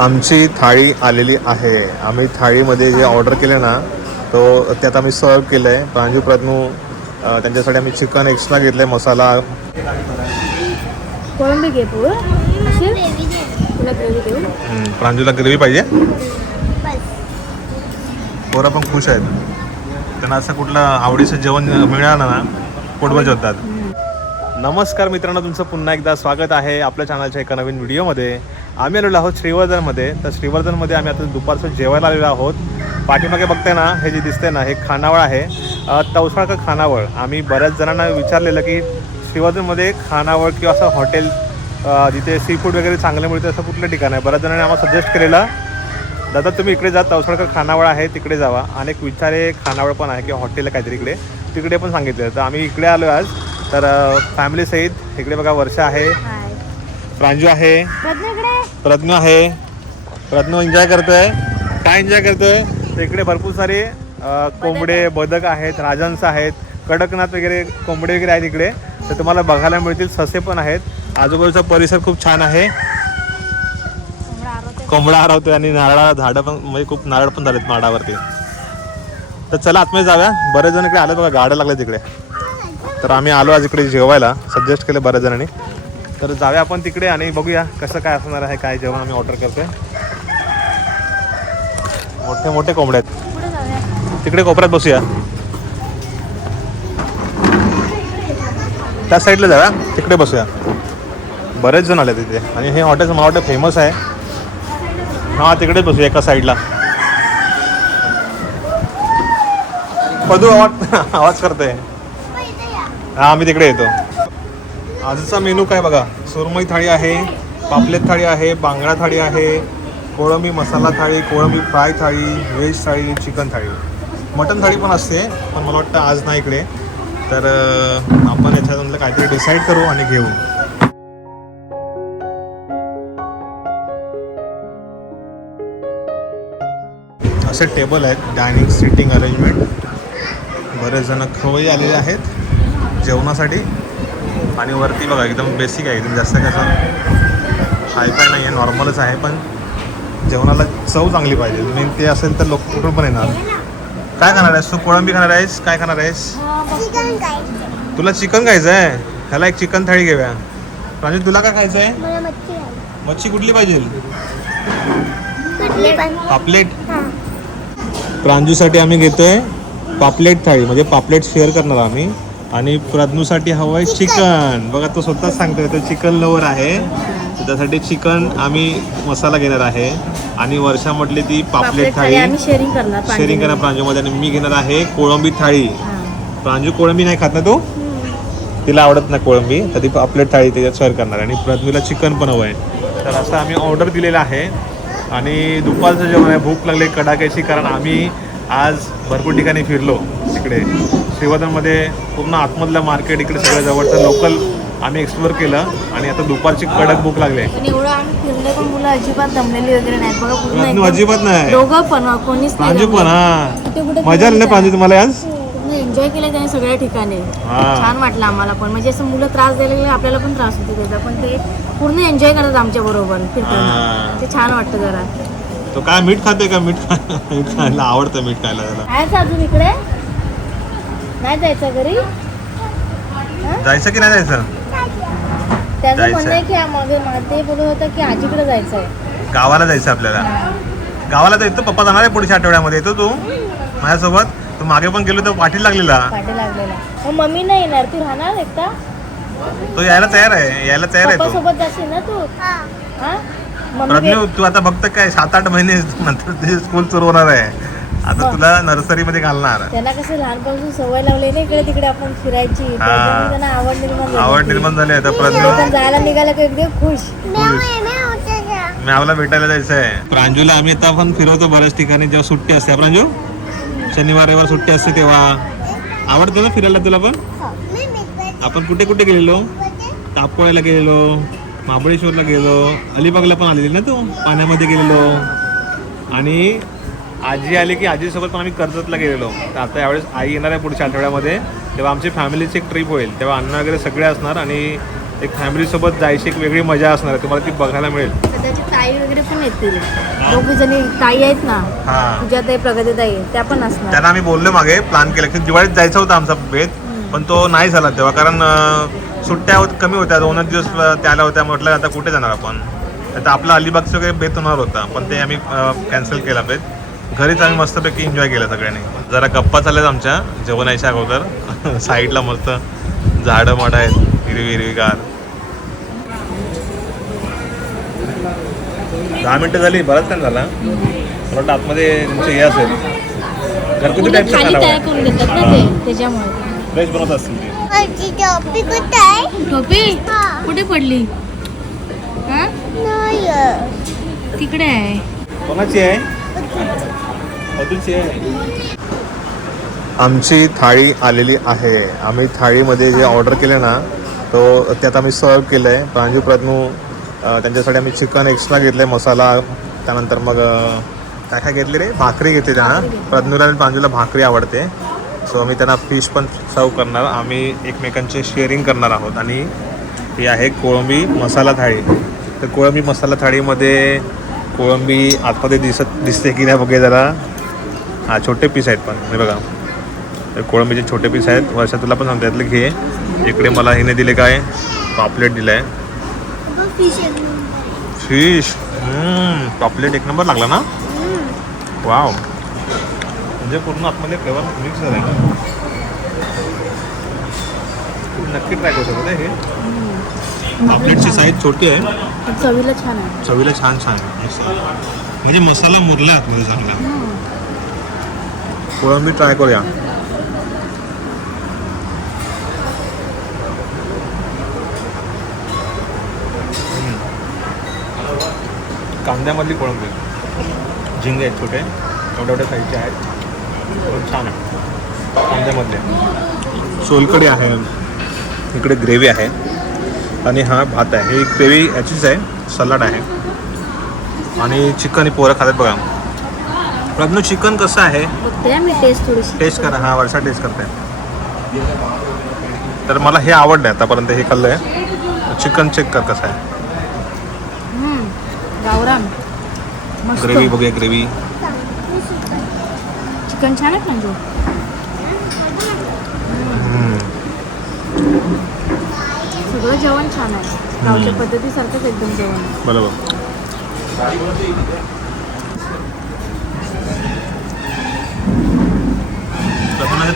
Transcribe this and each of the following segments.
आमची थाळी आलेली आहे. आम्ही थाळीमध्ये जे ऑर्डर केले ना तो त्यात आम्ही सर्व केलं आहे प्रांजू प्रज्ञू त्यांच्यासाठी आम्ही चिकन एक्स्ट्रा घेतलं आहे मसाला प्रांजूला ग्रेव्ही पाहिजे? पोरं पण खुश आहेत. त्यांना असं कुठलं आवडीचं जेवण मिळालं ना पोटभर जेवतात. नमस्कार मित्रांनो तुमचं पुन्हा एकदा स्वागत आहे आपल्या चॅनलच्या एका नवीन व्हिडिओमध्ये आम्ही आलेलो आहोत श्रीवर्धनमध्ये. तर श्रीवर्धनमध्ये आम्ही आता दुपारचं जेवायला आलेलो आहोत. पाठीमागे बघते ना हे जे दिसते ना हे खानावळ आहे. तवसाळकर खानावळ. आम्ही बऱ्याच जणांना विचारलेलं की श्रीवर्धनमध्ये खानावळ किंवा असं हॉटेल जिथे सी फूड वगैरे चांगलं मिळतं असं कुठलं ठिकाण आहे? बऱ्याच जणांनी आम्हाला सजेस्ट केलेलं दादा तुम्ही इकडे जा तवसाळकर खानावळ आहे तिकडे जावा. अनेक विचारे खानावळ पण आहे किंवा हॉटेल काहीतरी इकडे. तिकडे पण सांगितलं तर आम्ही इकडे आलो आज. तर फॅमिलीसहित इकडे बघा वर्षा आहे. प्रांजू आहे. प्रज्ञू आहे. प्रज्ञू एन्जॉय करतोय. काय एन्जॉय करतोय? तर इकडे भरपूर सारे कोंबडे बदक. आहेत राजहंस आहेत कडकनाथ वगैरे कोंबडे वगैरे आहेत इकडे. तर तुम्हाला बघायला मिळतील ससे पण आहेत. आजूबाजूचा परिसर खूप छान आहे. कोंबडा हरवतोय आणि नारळा झाडं पण म्हणजे खूप नारळ पण झालेत माडावरती. तर चला आतमध्ये जाऊया. बरेच जण इकडे आले बघा गाड्या लागल्या तिकडे तर आम्ही आलो आज इकडे जेवायला. सजेस्ट केलं बऱ्याच जणांनी. तर जाऊया आपण तिकडे आणि बघूया कसं काय असणार आहे काय जेवण आम्ही ऑर्डर करतोय. मोठे मोठे कोंबडे आहेत. तिकडे कोपऱ्यात बसूया. त्या साईडला जाऊया. तिकडे बसूया. बरेच जण आले तिथे. आणि हे हॉटेल मला वाटतं फेमस आहे. हां तिकडेच बसूया एका साईडला पदू आवाज आवाज करतोय. हा आम्ही तिकडे येतो. आजचा मेनू काय बघा? सुरमई थाळी आहे पापलेट थाळी आहे बांगडा थाळी आहे कोळंबी मसाला थाळी कोळंबी फ्राय थाळी व्हेज थाळी चिकन थाळी. मटन थाळी पण असते पण मला वाटतं आज नाही इकडे. तर आपण याच्यातलं काहीतरी डिसाईड करू आणि घेऊ. असे टेबल आहेत डायनिंग सिटिंग अरेंजमेंट बरेच जण खवई आलेले आहेत जेवणासाठी. आणि वरती बघा एकदम बेसिक आहे एकदम जास्त कसं हायफाय नाही आहे नॉर्मलच आहे पण जेवणाला चव चांगली पाहिजे. मेन ते असेल तर लोक कुठून पण येणार. काय खाणार आहेस तू? कोळंबी खाणार आहेस? काय खाणार आहेस? तुला चिकन खायचं आहे ह्याला एक चिकन थाळी घेऊया. प्रांजू तुला काय खायचं आहे मच्छी कुठली पाहिजे? पापलेट. प्रांजूसाठी आम्ही घेतोय पापलेट थाळी म्हणजे पापलेट शेअर करणार आम्ही. आणि प्रज्ञूसाठी हवं आहे चिकन. बघा तो स्वतःच सांगतोय तो चिकन लवर आहे. त्यासाठी चिकन आम्ही मसाला घेणार आहे. आणि वर्षा म्हटली ती पापलेट थाळी शेअरिंग करणार शेअरिंग करणार प्रांजूमध्ये. आणि मी घेणार आहे कोळंबी थाळी. प्रांजू कोळंबी नाही खात ना तू? तिला आवडत नाही कोळंबी. तर ती पापलेट थाळी त्याच्यात सर्व करणार आहे. आणि प्रज्ञूला चिकन पण हवं आहे तर असं आम्ही ऑर्डर दिलेलं आहे. आणि दुपारचं जेवण आहे. भूक लागली कडाक्याची कारण आम्ही आज भरपूर ठिकाणी फिरलो. तिकडे. श्रीवर्धनमध्ये पूर्ण आतमधलं मार्केट इकडे सगळं जवळचं लोकल आम्ही एक्सप्लोअर केलं आणि आता दुपारची कडक भूक लागली आहे. एवढं आम्ही फिरले पण मुलं अजिबात दमलेली वगैरे बघा पूर्ण एकदम- अजिबात नाही. दोघं पण कोणीच नाही प्रांजू पण हा. कुठे कुठे मजा आली ना प्रांजू तुम्हाला आज? एन्जॉय केलं त्याने सगळ्या ठिकाणी. हा. छान वाटलं आम्हाला पण. म्हणजे असं मुलं त्रास द्यायला लागले आपल्याला पण त्रास होतो त्याचा. पण ते पूर्ण एन्जॉय करतात आमच्या बरोबर फिरताना. हा. ते छान वाटतं जरा. तो काय मीठ खाते का? मीठ खा- मीठ खायला आवडतं मीठ खायला त्याला. आहेच अजून इकडे. नाही जायचं घरी? जायचं की नाही जायचं? त्याचं जायचंय. म्हणणं आहे की मागे मा- ते बोलत होतं की आजीकडे जायचं आहे गावाला जायचं आपल्याला. गावाला तर येतो पप्पा जाणार आहे पुढच्या आठवड्यामध्ये. येतो तू? माझ्यासोबत. तू मागे पण गेलो तर पाठी लागलेला. पाठी लागलेला. मग मम्मी नाही येणार तू राहणार एकटा? तो यायला तयार आहे. यायला तयार आहे पप्पा तो. सोबत जाशील ना तू? हा. मम्मी प्रज्ञू तू आता फक्त काय? सात आठ महिने नंतर स्कूल सुरू होणार आहे. आता तुला नर्सरीमध्ये घालणार. त्यांना कसं लहानपासून सवय लावली ना इकडे तिकडे आपण फिरायची. त्याच्यामुळे त्यांना आवड निर्माण झाली आवड. निर्माण झाली आता ते प्रज्ञू जायला निघाला की एकदम खुश. मॅवला भेटायला जायचं आहे प्रांजूला आम्ही आता पण फिरवतो बऱ्याच ठिकाणी जेव्हा सुट्टी असते. हा, प्रांजू? शनिवार रविवार सुट्टी असते तेव्हा. आवडतं ना फिरायला तुला पण? आपण कुठे कुठे गेलेलो? तापोळ्याला गेलेलो महाबळेश्वरला गेलो अलिबागला पण आलेली ना तू? पाण्यामध्ये गेलेलो. आणि आजी आली की आजीसोबत पण आम्ही कर्जतला गेलेलो. तर आता यावेळेस आई येणार आहे पुढच्या आठवड्यामध्ये. तेव्हा आमची फॅमिलीची एक ट्रिप होईल. तेव्हा अन्न वगैरे सगळे असणार आणि एक फॅमिली सोबत जायची एक वेगळी मजा असणार आहे. तुम्हाला ती बघायला मिळेल. ताई वगैरे पण येतील. दोघी जणी ताई आहेत ना हा. तुझ्या ताई प्रगती ताई त्या पण असणार. त्यांना आम्ही बोललो मागे प्लॅन केला. की दिवाळीत जायचा होता आमचा बेत पण तो नाही झाला तेव्हा. कारण अं, सुट्ट्या होत कमी होत्या. दोनच दिवस अं, त्या आल्या होत्या. म्हटलं आता कुठे जाणार आपण? आता आपला अलिबागचं काही बेत होणार होता. पण ते आम्ही कॅन्सल केला बेत घरीच आम्ही मस्तपैकी एन्जॉय केलं सगळ्यांनी. जरा गप्पा चालल्यात आमच्या जेवणाच्या अगोदर. साईडला मस्त झाडं माड आहेत हिरवी हिरवीगार दहा मिनटं झाली बराच टाइम झाला. मला वाटतं आतमध्ये तुमचं हे असेल. घरगुती टाईपचं खाली खायला तयार करून देतात ना ते त्याच्यामुळे. फ्रेश बनवत असतील ते. टोपी कुठे हा. पडली? हा? नाही तिकडे आहे. कोणाची आहे? आमची थाळी आलेली आहे. आम्ही थाळीमध्ये जे ऑर्डर केले ना तो त्यात आम्ही सर्व केलं आहे प्रांजू प्रज्ञू त्यांच्यासाठी आम्ही चिकन एक्स्ट्रा घेतलं आहे मसाला त्यानंतर मग काय काय घेतली रे? भाकरी घेतली त्यांना. प्रज्ञूला आणि प्रांजूला भाकरी आवडते. सो आम्ही त्यांना फिश पण सर्व करणार. आम्ही एकमेकांचे शेअरिंग करणार आहोत. आणि ही आहे कोळंबी मसाला थाळी. तर कोळंबी मसाला थाळीमध्ये कोळंबी आतमध्ये दिसत दिसते की नाही बघे जरा. हा छोटे पीस आहेत पण हे बघा. हे कोळंबीचे छोटे पीस आहेत. वर्षा तुला पण सांगता यातलं घे इकडे मला हिने दिले काय? पापलेट दिलं आहे. फिश पापलेट एक नंबर लागला ना? वाव म्हणजे पूर्ण आतमध्ये फ्लेवर मिक्स झाला नक्की ट्राय करू शकता हे. पापलेटची साईज छोटी आहे. चवीला छान आहे. चवीला छान छान आहे. म्हणजे मसाला मुरला आतमध्ये चांगला. कोळंबी ट्राय करूया. कांद्यामधली कोळंबी झिंगे आहेत छोटे एवढ्या एवढ्या साईजचे आहेत. छान आहे. कांद्यामधले. सोलकडी आहे. इकडे ग्रेव्ही आहे. आणि हा भात आहे. ही ग्रेव्ही याचीच आहे. सलाड आहे. आणि चिकन ही पोरं खातात बघा. प्रज्ञू चिकन कसं आहे? बघते मी टेस्ट थोडीशी. टेस्ट करा. हा वर्षा टेस्ट करते. तर मला हे आवडलं आतापर्यंत हे खाल्लं आहे चिकन चेक कर कसं आहे. गावरान. ग्रेव्ही बघूया ग्रेव्ही चिकन छान आहे म्हणजे सगळं जेवण छान आहे. गावच्या पद्धतीसारखंच एकदम जेवण आहे. बरोबर.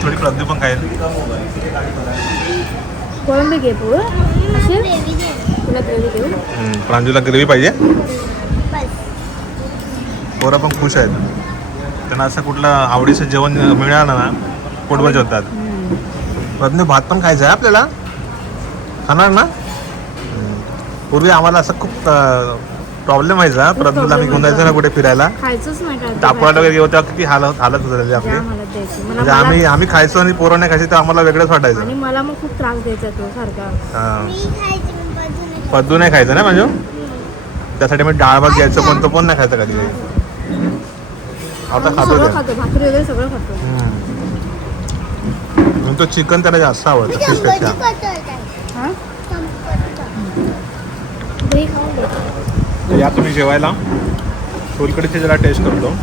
थोडी प्रज्ञू पण खाईल कोळंबी घे पोळ. तुला ग्रेव्ही देऊ. हम्म, प्रांजूला ग्रेव्ही पाहिजे? पोरं पण खुश आहेत. त्यांना असं कुठलं आवडीचं जेवण मिळालं ना पोटभर जेवतात. प्रज्ञू भात पण खायचा आहे आपल्याला? खाणार ना. पूर्वी आम्हाला असं खूप प्रॉब्लेम व्हायचा. प्रज्ञूला आम्ही घेऊन जायचो ना कुठे फिरायला. खायचंच नाही काय ते टापवाट बाहेर. वगैरे गेलो तेव्हा किती हालत हालत होत आपली म्हणजे आम्ही आम्ही खायचो आणि पोरं नाही खायची तर आम्हाला वेगळंच वाटायचं. आणि मला मग खूप त्रास द्यायचा तो सारखा. पद्दू नाही खायचं. ना म्हणजे त्यासाठी मी डाळ भात घ्यायचो पण तो पण नाही खायचा कधी कधी. आता खातो सगळं ते. खातो भाकरी वगैरे सगळं खातो. हम्म. मग तो चिकन त्याला जास्त आवडतं फिशपेक्षा आहे. हा? या तुम्ही जेवायला. सोलकडीची जरा टेस्ट करतो.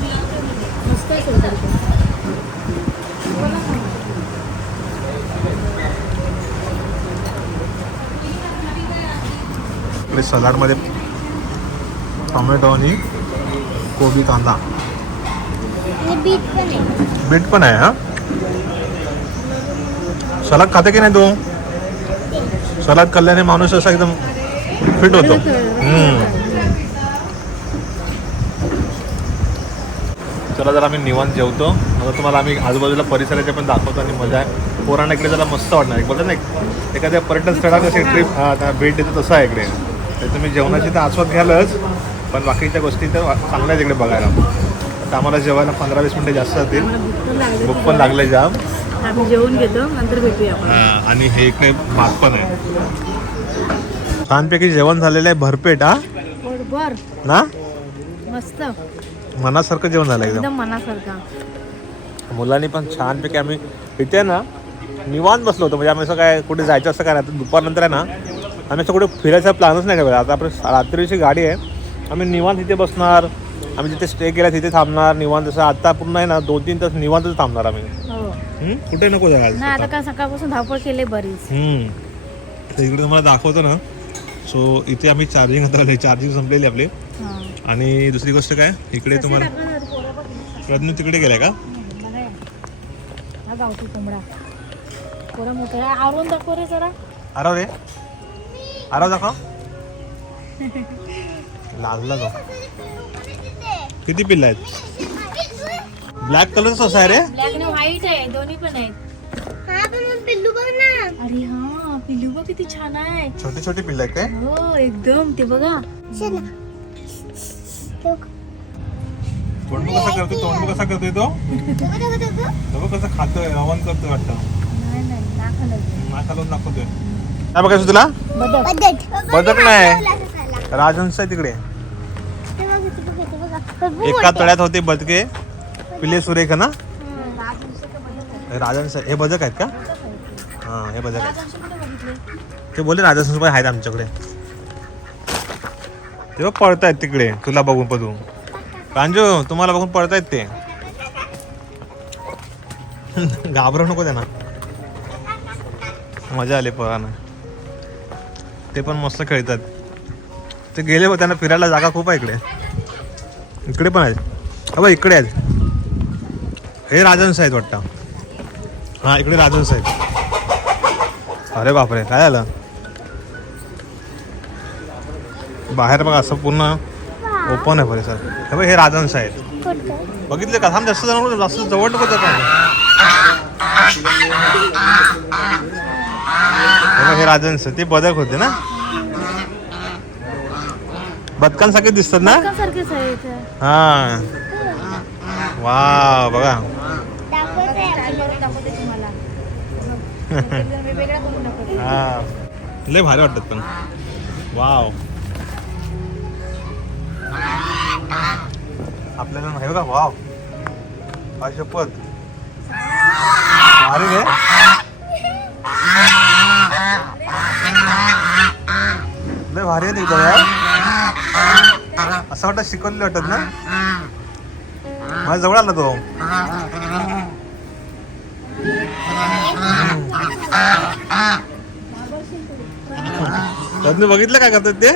इकडे सलाडमध्ये टोमॅटो आणि कोबी कांदा. बीट पण आहे. बीट पण आहे हा? सलाद खाते की नाही तू? सलाद खाल्ल्याने माणूस असा एकदम फिट होतो. चला जरा आम्ही निवांत जेवतो. आता तुम्हाला आम्ही आजूबाजूला परिसराचे पण दाखवतो आणि मजा आहे. पोरांना इकडे जरा मस्त वाटणार एक बोलतात ना एखाद्या पर्यटन स्थळात कशी ट्रिप भेट देतो तसं आहे इकडे. तर तुम्ही जेवणाची तर आस्वाद घ्यालच पण बाकीच्या गोष्टी तर चांगल्या आहेत इकडे बघायला. आता आम्हाला जेवायला पंधरा वीस मिनिटं जास्त जातील. भूक पण लागली. जाम. आम्ही जेवून घेतो नंतर भेटूया आणि हे इकडे भात पण आहे. छानपैकी जेवण झालेलं आहे भरपेट हा? बर ना? मस्त. मनासारखं जेवण झालं एकदम. एकदम मनासारखा. मुलांनी पण छानपैकी आम्ही इथे ना निवांत बसलो होतो. म्हणजे आम्ही असं काय कुठे जायचं असं काय नाही. आता दुपारनंतर आहे ना आम्ही असं कुठे फिरायचा प्लॅनच नाही केला. आता आपण रात्रीची गाडी आहे. आम्ही निवांत तिथे बसणार. आम्ही जिथे स्टे केला तिथे थांबणार. निवांत जसं आता पूर्ण आहे ना दोन तीन तास निवांतच थांबणार आम्ही. हो. हम्म? कुठे नको जायला. नाही आता काय सकाळपासून धावपळ केली बरीच. हम्म. तर इकडे तुम्हाला दाखवतो ना. सो इथे आम्ही चार्जिंग होता चार्जिंग संपलेली आपली. हा. आणि दुसरी गोष्ट काय? इकडे तुम्हाला रत्न तिकडे गेलाय का? हा गावठी कोंबडा. पोरं मोठे आवरून दाखव रे जरा. आराव रे. आराव दाखव. तो किती पिल्ला आहेत? ब्लॅक कलरच असा आहे रे. ब्लॅक आणि व्हाईट आहे. दोन्ही पण आहेत. हा पण मग पिल्लू बघ ना. अरे हा. पिलू बघ किती छान आहे. छोटे छोटे पिल्ला आहेत काय? हो एकदम ते बघा. चला. तो तोंड कसा करतो तोंड कसा करतोय तो. बघ कसं खातोय रवण करतोय वाटतं. नाही नाही नाकाला दाखवतोय. काय बघायचं तुला? बदक बदक बदक नाही. नाही राजहंस आहे तिकडे. ते बघ ते बघ ते बघ. भरपूर एका. तळ्यात होते बदके. पिले सुरेख ना? राजहंस का बदक आहे? हे हे बदक आहेत का? हा हे बदक आहेत. ते बोलले राजा पण आहेत आमच्याकडे. तेव्हा पळतायत तिकडे तुला बघून बघून रांजू तुम्हाला बघून पळतायत ते. घाबरू नको त्यांना. मजा आली पळाना ते पण मस्त खेळतात. ते गेले बघ त्यांना फिरायला जागा खूप आहे इकडे. इकडे पण आहेत. अबा इकडे आहेत. हे राजहंस आहेत वाटतं. हा इकडे राजहंस आहेत. अरे बापरे काय आलं बाहेर बघा असं पूर्ण ओपन आहे परिसर हे बघ हे राजहंस आहेत? बघितले का? थांब जास्त नको, जास्त जवळ नको जाता. हे राजहंस ते बदक होते ना? बदकांसारखे दिसतात ना? हा. वा बघा. हा. लय भारी वाटतात पण. वाव. आपल्याला नाही का वाव. अशपथ अरे भारी रे. लय भारी आहे एकदम यार. असं वाटत शिकवलेलं वाटत ना? माझ्या जवळ आला तो. बघितलं काय करतात ते?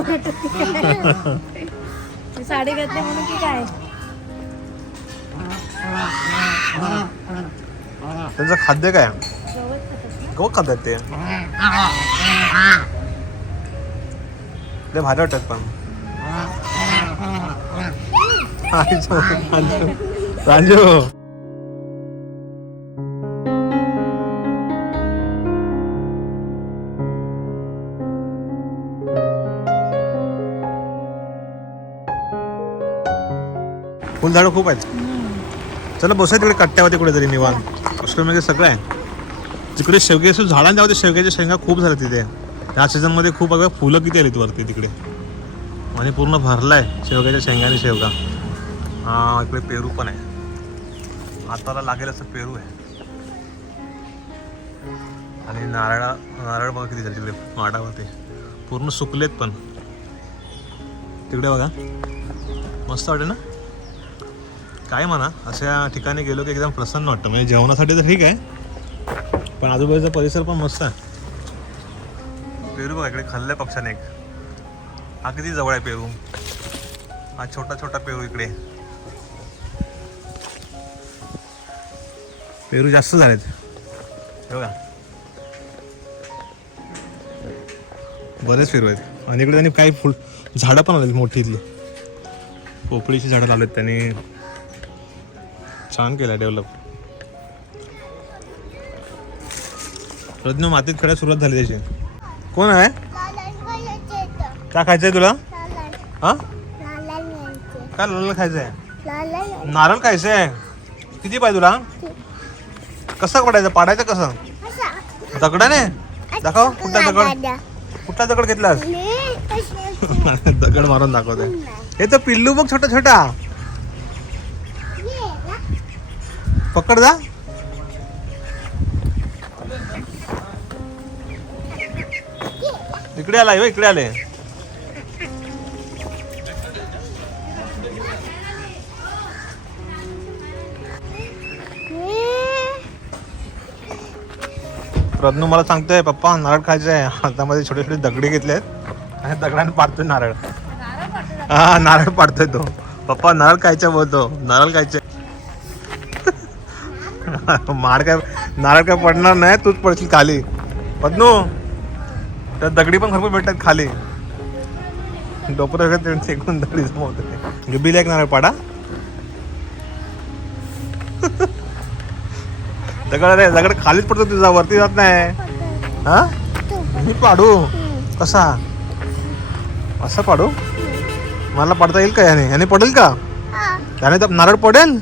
वाटत साडी घातली म्हणून की काय? त्यांचं खाद्य काय? गवत खातात ते. लय भारी वाटतात पण. रांजू रांजू. फुलझाडं खूप आहेत. चला बसूया तिकडे कट्ट्यावरती कुठेतरी निवांत. ऑस्ट्रेलियामध्ये सगळं आहे. तिकडे शेवग्याचं झाडांच्या होते शेवग्याच्या शेंगा खूप झाल्या तिथे. ह्या सीझनमध्ये खूप अगं फुलं किती आलीत वरती तिकडे. आणि पूर्ण भरलाय शेवग्याच्या शेंगाने शेवगा. हां इकडे पेरू पण आहे. आताला लागेल असं पेरू आहे. आणि नारळा नारळ बघा किती झाले तिकडे माडावरती. पूर्ण सुकलेत पण. तिकडे बघा. मस्त वाटेल ना? काय म्हणा अशा ठिकाणी गेलो की एकदम प्रसन्न वाटतं. म्हणजे जेवणासाठी तर ठीक आहे पण आजूबाजूचा परिसर पण मस्त आहे. पेरू बघा इकडे खाल्ल्या पक्षाने एक. हा किती जवळ आहे पेरू? हा छोटा छोटा पेरू इकडे. पेरू जास्त झालेत. बघा. बरेच पेरू आहेत. आणि इकडे त्यांनी काही फुल झाडं पण आलेत मोठी इथली. पोपळीची झाडं लावलेत त्यांनी. छान केलं डेव्हलप रत्न मातीत खेळायला सुरुवात झाली त्याची कोण आहे. काय खायचंय तुला हा. काय लाल खायचंय नारळ खायचंय किती पाहिजे तुला कसं पडायचं पाडायचं कसं. दगडाने दाखव कुठला दगड. कुठला दगड घेतलास. दगड मारून दाखवते. हे तर पिल्लू बघ छोटा छोटा ये ना पकड जा. इकडे आलाय हो इकडे आले प्रज्ञू मला सांगतोय पप्पा नारळ खायचे आहे. हातामध्ये छोटे छोटे दगडी घेतले आहेत. आणि दगडाने पाडतोय नारळ. हा नारळ पाडतोय तो. पप्पा नारळ खायचे बोलतो. नारळ खायचे. मार काय नारळ काय पडणार नाही तूच पडशील खाली. पद्नू त्या दगडी पण भरपूर भेटतात खाली. डोपर वगैरे शेकून दगडी जमवते जुबीला एक नारळ पाडा. दगड रे दगड खालीच पडतो तुझा वरती जात नाही. हा? मी पाडू. कसा? असं पाडू? मला पडता येईल का याने? याने पडेल का? हा. याने तर नारळ पडेल?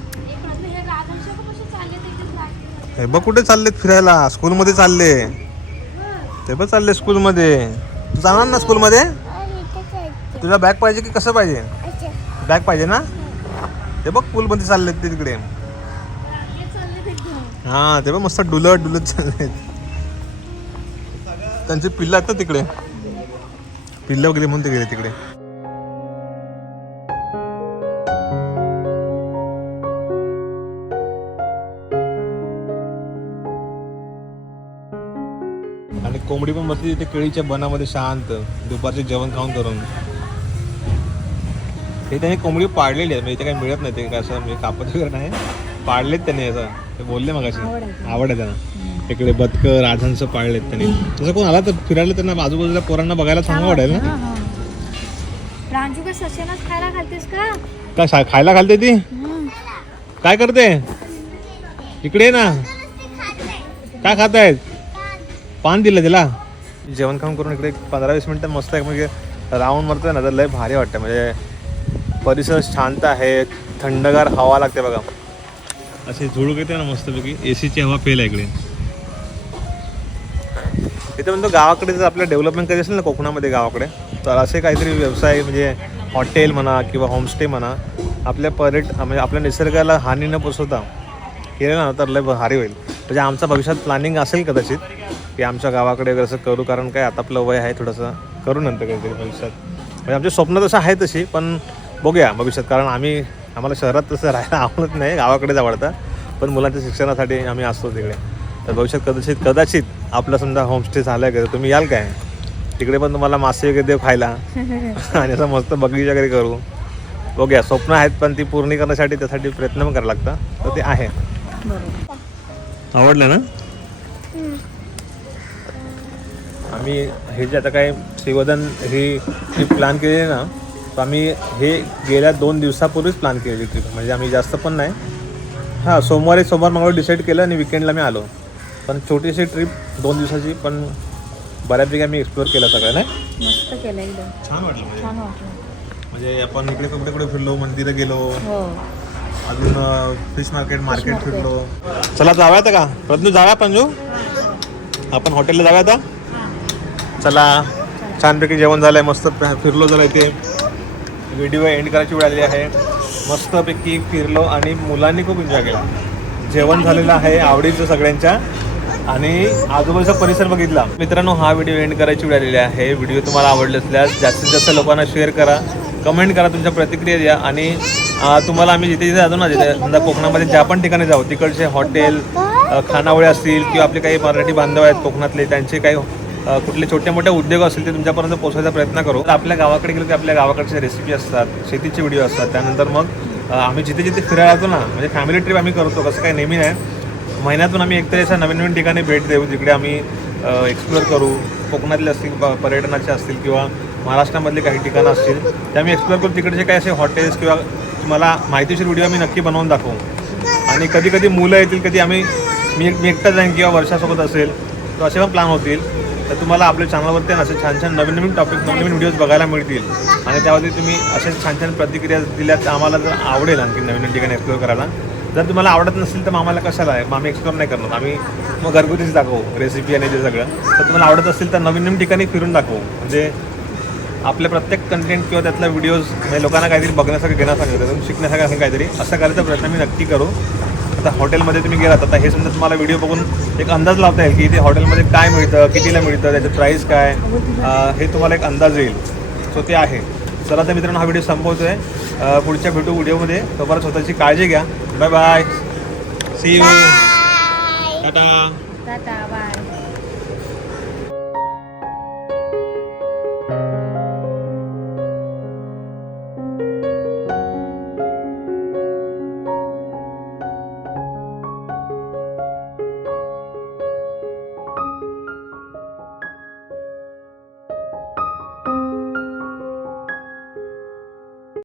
हे बघ कुठे चाललेत फिरायला? स्कूलमध्ये चालले. ते बघ चालले स्कूलमध्ये. तू जाणार ना स्कूलमध्ये? तुला बॅग पाहिजे की कसं पाहिजे? बॅग पाहिजे ना? ते बघ पूलमध्ये चाललेत ते तिकडे. हा ते बघ मस्त डुलत डुलत चाललेत. त्यांचे पिल्लं आहेत ना तिकडे. पिल्लं वगैरे म्हणून ते गेले तिकडे. कोंबडी पण बसली तिथे केळीच्या बनामध्ये शांत दुपारचे जेवण खाऊन करून. हे त्यांनी कोंबडी पाळलेली आहे म्हणजे इथे काही मिळत नाही ते काय असं म्हणजे कापत वगैरे नाही. पाळलेत त्यांनी असं. ते बोलले मग आवड आहे. आवड आहे त्यांना. इकडे बदक राजांचं पाळलेत त्यांनी. तसं कोण आला तर फिरायला त्यांना आजूबाजूला पोरांना बघायला चांगलं वाटेल ना? प्रांजू का खायला घालतेस का? काय शा- खायला घालते ती? काय करते? इकडे ये ना. काय खात. आहेत पान दिलं तिला. जेवण खाऊन करून इकडे पंधरा वीस मिनटं मस्त आहे. म्हणजे राऊंड मारतोय ना तर लय भारी वाटतं. म्हणजे परिसर शांत आहे थंडगार हवा लागते बघा. अशी झुळूक येते ना मस्तपैकी. ए सीची हवा फेल आहे इकडे. इथे म्हणतो गावाकडे जर आपलं डेव्हलपमेंट करायचं असेल ना कोकणामध्ये गावाकडे तर असे काहीतरी व्यवसाय म्हणजे हॉटेल म्हणा किंवा होमस्टे म्हणा आपल्या पर्यट म्हणजे आपल्या निसर्गाला हानी न पोचवता केलं ना तर लय भारी होईल. म्हणजे आमचं भविष्यात प्लॅनिंग असेल कदाचित की आमच्या गावाकडे वगैरे असं करू कारण काय आता आपलं वय आहे थोडंसं करू नंतर काहीतरी भविष्यात. म्हणजे आमचे स्वप्न तसं आहे तशी पण बघूया भविष्यात कारण आम्ही आम्हाला शहरात तसं राहायला आवडत नाही गावाकडेच आवडतं पण मुलांच्या शिक्षणासाठी आम्ही असतो तिकडे. तर भविष्यात कदाचित कदाचित आपलं समजा होमस्टे झालं आहे का तुम्ही याल काय? तिकडे पण तुम्हाला मासे वगैरे देऊ खायला. आणि असं मस्त बगीचा वगैरे करू. बघूया स्वप्न आहेत पण ती पूर्ण करण्यासाठी त्यासाठी प्रयत्न पण करायला लागतं. तर ते आहे. बरोबर. आवडलं ना? हम्म. आम्ही हे जे आता काय श्रीवर्धन ही ट्रिप प्लॅन केली आहे ना तर आम्ही हे गेल्या दोन दिवसापूर्वीच प्लॅन केलेली ट्रिप म्हणजे आम्ही जास्त पण नाही. हां सोमवारी सोमवार मंगळवार डिसाईड केलं आणि विकेंडला मी आलो. पण छोटीशी ट्रिप दोन दिवसाची पण बऱ्यापैकी आम्ही एक्सप्लोअर केलं सगळं नाही? मस्त केलं एकदम. छान वाटलं. छान वाटलं. म्हणजे आपण इकडे कुठे कुठे फिरलो मंदिरं गेलो. हो. अजून फिश मार्केट मार्केट फिरलो. चला जाऊयात का? प्रज्ञू जाऊया पंजू? आपण हॉटेलला जाऊया आता चला छानपैकी जेवण झालंय मस्त फ- फिरलो जरा इथे. व्हिडिओ एंड करायची वेळ आलेली आहे. मस्तपैकी फिरलो आणि मुलांनी खूप एन्जॉय केला. जेवण झालेलं आहे आवडीचं सगळ्यांच्या. आणि आजूबाजूचा परिसर बघितला. मित्रांनो हा व्हिडिओ एंड करायची वेळ आलेली आहे. व्हिडिओ तुम्हाला आवडले असल्यास जास्तीत जास्त लोकांना शेअर करा. कमेंट करा तुमच्या प्रतिक्रिया द्या. आणि तुम्हाला आम्ही जिथे जिथे जातो ना जिथे समजा कोकणामध्ये ज्या पण ठिकाणी जाऊ तिकडचे हॉटेल अ, खानावळे असतील किंवा आपले काही मराठी बांधव आहेत कोकणातले त्यांचे काही कुठले छोटे मोठे उद्योग असतील ते तुमच्यापर्यंत पोहोचायचा प्रयत्न करू. आपल्या गावाकडे गेलो की आपल्या गावाकडच्या रेसिपी असतात शेतीचे व्हिडिओ असतात. त्यानंतर मग आम्ही जिथे जिथे फिरायला जातो ना म्हणजे फॅमिली ट्रिप आम्ही करतो कसं काही नेहमी नाही. महिन्यातून आम्ही एकतरी अशा नवीन नवीन ठिकाणी भेट देऊ जिकडे आम्ही एक्सप्लोअर करू. कोकणातले असतील प- पर्यटनाचे असतील किंवा महाराष्ट्रामधले काही ठिकाणं असतील त्या आम्ही एक्सप्लोअर करू तिकडचे काही असे हॉटेल्स किंवा तुम्हाला माहितीशीर व्हिडिओ मी नक्की बनवून दाखवू. आणि कधी कधी मुलं येतील कधी आम्ही मी मी एकटा जाईन किंवा वर्षासोबत असेल तर असे पण प्लॅन होतील. तर तुम्हाला आपल्या चॅनलवरती ना असे छान छान नवीन नवीन टॉपिक नवीन नवीन व्हिडिओज बघायला मिळतील. आणि त्यावरती तुम्ही असे छान छान प्रतिक्रिया दिल्या तर आम्हाला जर आवडेल आणखी नवीन नवीन ठिकाणी एक्सप्लोअर करायला. जर तुम्हाला आवडत नसेल तर मग आम्हाला कशाला आहे? मग आम्ही एक्सप्लोर नाही करणार. आम्ही मग घरगुतीच दाखवू रेसिपी आणि ते सगळं. तर तुम्हाला आवडत असेल तर नवीन नवीन ठिकाणी फिरून दाखवू. म्हणजे आपल्या प्रत्येक कंटेंट किंवा त्यातला व्हिडिओज म्हणजे लोकांना काहीतरी बघण्यासारखं घेण्यासारखं त्यातून शिकण्यासारखं असं काहीतरी. असं करायचा प्रयत्न मी नक्की करू. आता हॉटेलमध्ये तुम्ही गेलात आता हे समजा तुम्हाला व्हिडिओ बघून एक अंदाज लावता येईल की इथे हॉटेलमध्ये काय मिळतं कितीला मिळतं त्याचं प्राईस काय हे तुम्हाला एक अंदाज येईल. सो ते आहे. चला तर मित्रांनो हा व्हिडिओ संपवतोय. अं, पुढच्या भेटू व्हिडिओमध्ये तोपर्यंत स्वतःची काळजी घ्या. Bye bye see you tata bye